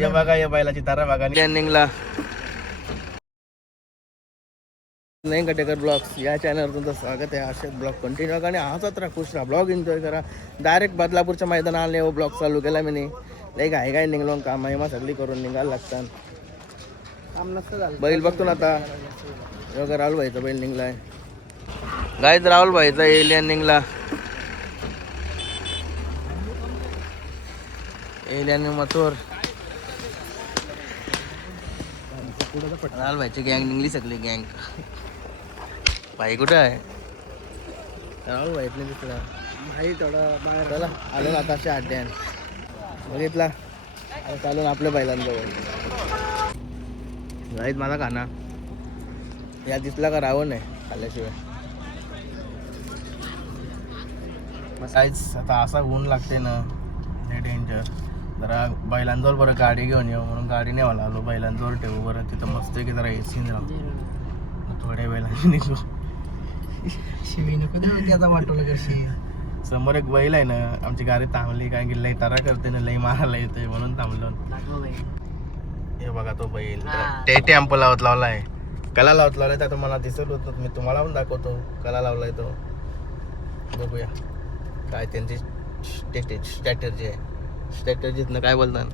हे बघा या बैलाची तारा बघा एंडिंगला नाही कटेकर ब्लॉग्स या चॅनलवर तुमचं स्वागत आहे. असेच ब्लॉग कंटिन्यू करा आणि हसत राहा, खुश राहा, ब्लॉग एन्जॉय करा. डायरेक्ट बदलापूरच्या मैदानात आले हो, ब्लॉग चालू केला मी. लई काय निघलो काम आहे मग सगळी करून निघायला लागतात. काम नसतं झालं. बैल बघतो ना आता योगा राहुल भाईचा बैल निघलाय. गायच राहुल भाईचा एलियन निघला. एलियन मथुर राहुल भाईची गँग निघली, सगळी गँग. भाई कुठं आहे? राहुल भाईत नाही दिसला. भाई थोडं बाहेर चला आलो ना आताच्या अड्ड्यान बघितला. आता चालून आपल्या बैलांजवळ गाईत माझा खाना या दिसला का रावण आहे खाल्ल्याशिवाय. काहीच आता असा ऊन लागते ना, लय डेंजर. जरा बैलांजवळ बरं गाडी घेऊन येऊ म्हणून गाडी न्यावं आलो. बैलांजवळ ठेवू बरं, तिथं मस्त की जरा एसी राहू थोड्या वेळाने निघू. शिवी नको देऊ आता वाटवलं कशी. समोर एक बैल आहे ना, आमची गाडी थांबली कारण की लई तारा करते ना, लई मारायला येते म्हणून थांबलो. हे बघा तो बैल ते टेम्पो लावलाय. कला लावलाय तर मला दिसत होत, मी तुम्हाला पण दाखवतो. कला लावलाय तो, बघूया काय त्यांची स्ट्रॅटेजी आहे. स्ट्रॅटेजीत ना काय बोलतात,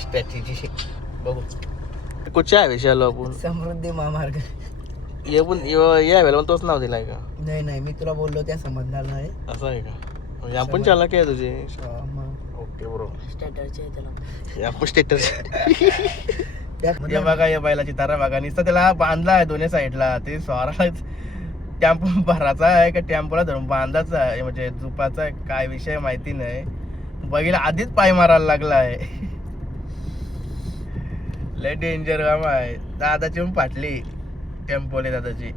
स्ट्रॅटेजी बघू. कुठच्या आहे विषयाला आपण समृद्धी महामार्ग ये पण या वेळेला तोच नाव दिलाय का? नाही मी तुला बोललो त्या समजणार नाही. असं आहे का? म्हणजे आपण चालक आहे तुझे. Okay bro. स्टॅटरचे आपण स्टॅटर या बघा या बैलाची तारा बघा. नुसतं त्याला बांधला आहे दोन्ही साईडला. ते स्वारा टेम्पो भराचा आहे का टेम्पोला धरून बांधाचा आहे, म्हणजे झुपाचा आहे काय विषय माहिती नाही. बघीला आधीच पाय मारायला लागला आहे. लय डेंजर काम आहे. दादाची पण फाटली टेम्पोले दादाची.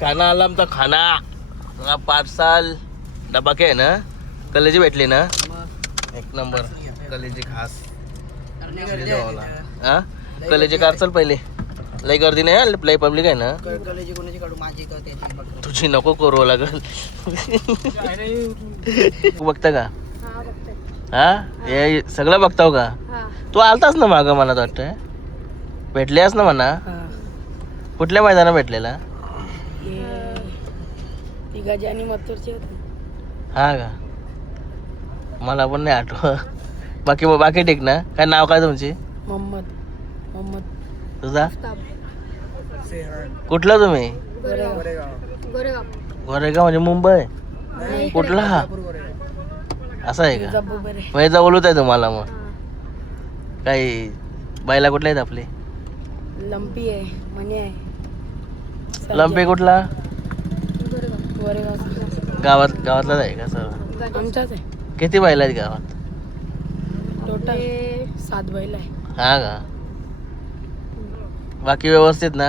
खाना आला आमचा खाना. पार्सल डबा काय ना, कलेजी भेटली ना एक नंबर. कलेजी खास हा कलेजी कार. चल पहिले लई गर्दी नाही, लई पब्लिक आहे ना. कलेजी कोणाची काढू? माझी तुझी नको करू लागल. बघता का? हा हे सगळं बघताव का? तू आलतास ना मागं, मला तर वाटतं भेटलेस ना म्हणा. कुठल्या मैदानात भेटलेला? हा का? मला पण नाही आठवत. बाकी ठीक ना? काय नाव काय तुमची? मोहम्मद. तुझा कुठला तुम्ही? गोरेगाव म्हणजे मुंबई? कुठला? असं आहे का? म्हणजे जवळच आहे तुम्हाला. मग काही बैला कुठले आहेत आपले? लंपी आहे, मनी आहे. लंपी कुठला? गावातलाच आहे का सर? आमचाच आहे. किती बैल आहेत गावात? टोटल 7 बैल आहे. हा का? बाकी व्यवस्थित ना?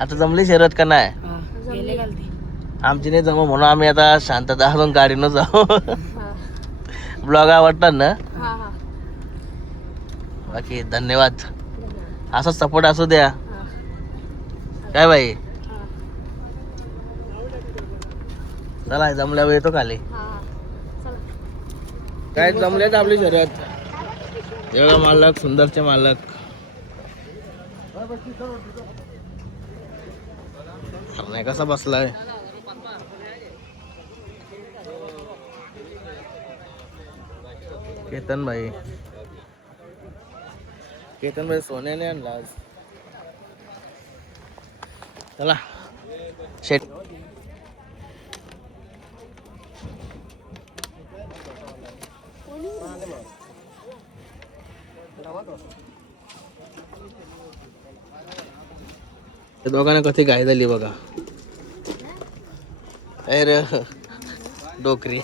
आता जमली शर्यत का नाही? आमची नाही जमू म्हणून आम्ही आता शांतता असून गाडीनं जाऊ. ब्लॉग आवडतात ना? बाकी धन्यवाद. असा सपोर्ट असू द्या काय बाई. चला जमल्यावर येतो खाली. काय जमले आपली शर्यत. एवढा मालक, सुंदरचे मालक. नाही कसा बसलाय. केतन भाई सोन्याने आणला आज. चला शेट. दोघांना कधी गाय झाली बघा. अरे डोकरी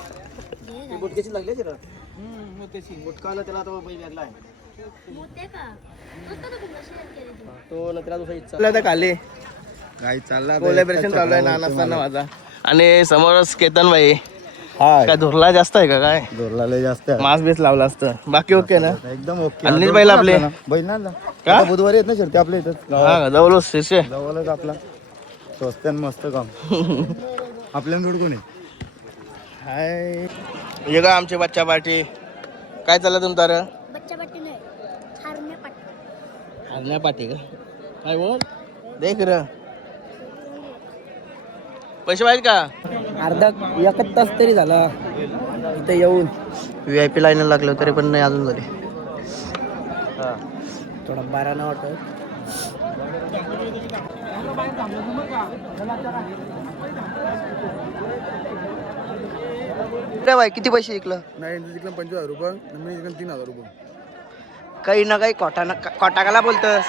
खाली गाय चालला. कोलॅबरेशन चालू आहे नाना माझा. आणि समोरच केतन भाई. काय धुरला जास्त आहे का? काय धुरला लय जास्त आहे. मास्क बीस लावला असतं. बाकी ओके ना? एकदम ओके. अनिल बैल आपले का बुधवारी येत ना शर्ती आपल्या इथं. हा जवळच शिष्य जवळच आपला स्वस्त मस्त काम. आपल्याला कोण आहे? हाय ये का आमचे बच्चा पार्टी. काय चाललं तुमचं रे? बच्चा पाटी नाही, हारण्या पाटी. हरण्या पाटी का? काय बोल देख र पैसे पाहिजे का? अर्धा 1 तास तरी झाला इथं येऊन. VIP लाईन लागलो तरी पण नाही अजून झाले. थोडा बारा न वाटत. भाई किती पैसे जिंकलं? नाही जिंकलं 25,000 रुपये, मी जिंकलं 3,000 रुपये. काही ना काही कोटाकाला बोलतस.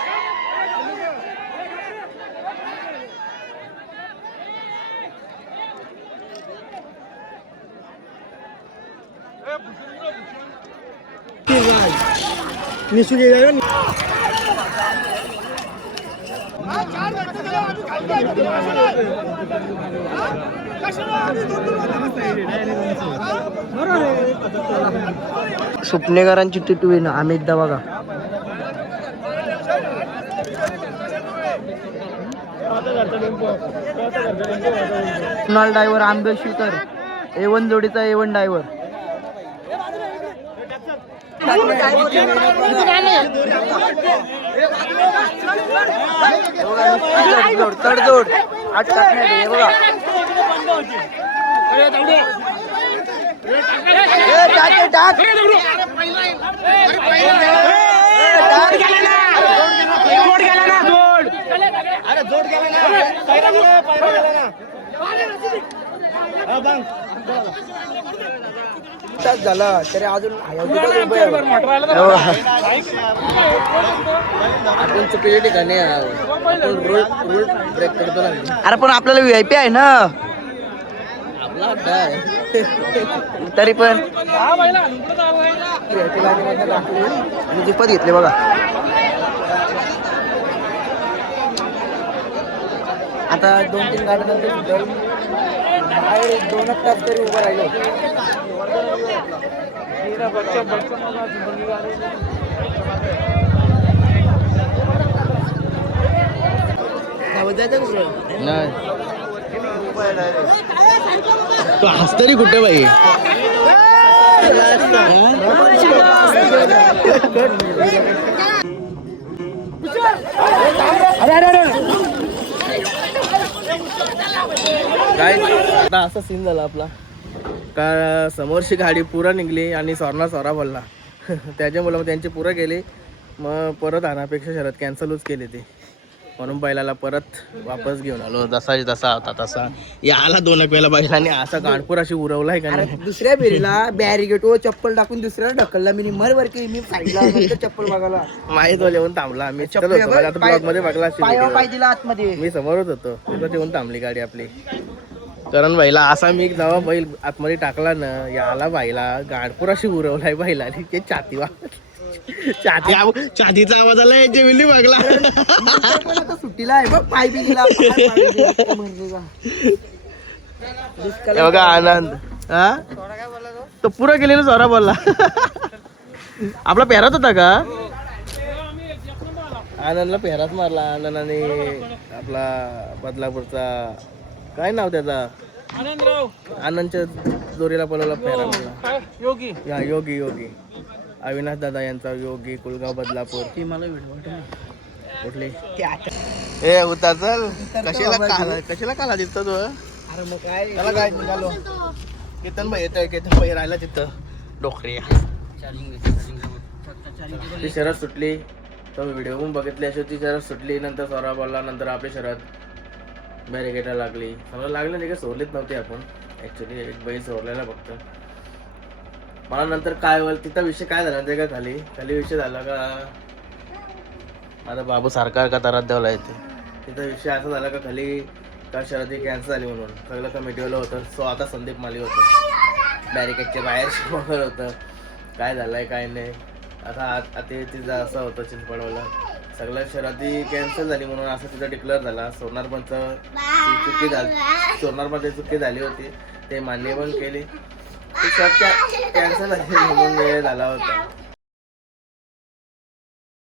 स्वप्नेकरांची टिटवी ना आम्ही एकदा बघा. कुणाल डायव्हर आंबेशीकर A1 जोडीचा A1 डायव्हर. तडजोड 8 टाकण्यात बघा. झाला तरी अजून आपण चुकीच्या ठिकाणी रूल ब्रेक करतो ना. अरे पण आपल्याला VIP आहे ना आपला अड्डा आहे तरी पण जिपत घेतले बघा. आता 2-3 गाड्यांनंतर सुद्धा बाहेर 2 तास तरी उभं राहिलो. नाही तो हसतरी कुठे बाई. काय आता असा सीन झाला आपला का समोरची गाडी पुरा निघली आणि सोरा बोलला. त्याच्यामुळे मग त्यांची पुरं गेली. मग परत आणापेक्षा शरद कॅन्सलच केली ती. म्हणून बैलाला परत वापस घेऊन आलो. जसा होता तसा याला 2 वेळेला बैलाने असा गाणपूर अशी उरवलाय का नाही. दुसऱ्या फेरीला बॅरिगेट वर चप्पल टाकून दुसऱ्याला ढकलला. मी मरवर की मी फाईला चप्पल बघायला माहीत येऊन थांबला. आम्ही ब्लॉग मध्ये बघला पाहिजे आतमध्ये. मी समोरच होतो तिथं येऊन थांबली गाडी आपली. कारण बैला असा मी जेव्हा बैल आतमध्ये टाकला ना याला बैला गाणपूर अशी उरवलाय बैलाने. ते छातीचा आवाज आला याच्या वेळी बघला. सुट्टीला आहे बघ पाय बी गेला. बघा आनंद हा तो पुरा गेले ना सोरा बोलला. आपला पेहरात होता का? आनंदला पेहरात मारला. आनंदाने आपला बदलापूरचा काय नाव त्याचा आनंदच्या जोरीला पळवला पेहरा मारला. योगी अविनाश दादा यांचा योगी कुलगाव बदलापूर. ती मला कुठली ए होता चल कशाला काला दिसतो तो. अरे मग काय त्याला काय निघालो केतन भाई येतोय. केतन भाई राहिला तिथं डोकऱ्या. ती शरद सुटली तो व्हिडिओ पण बघितली अशी. ती शरद सुटली नंतर सोरा बोलला. नंतर आपली शरद बॅरिकेडला लागली. समजा लागलं नाही का सोडलीच नव्हती आपण ऍक्च्युली. एक बैल सोडलेला फक्त. मला नंतर काय होईल तिथं विषय काय झाला ते का खाली विषय झाला का आता बाबू सरकार का तरात द्यावला येते. तिथं विषय असा झाला का खाली का शरद कॅन्सल झाली म्हणून सगळं कमिटीवालं होतं. सो आता संदीप माली होतं बॅरिकेडच्या बाहेर वगैरे होतं. काय झालंय काय नाही आता तिथं असं होतं चिंचपडवाला सगळं शर्यती कॅन्सल झाली म्हणून असं तिथं डिक्लेअर झाला. सोनारपंच चुकी झाली होती ते मान्य पण केली. कॅन्सल झाली म्हणून वेळ झाला होता.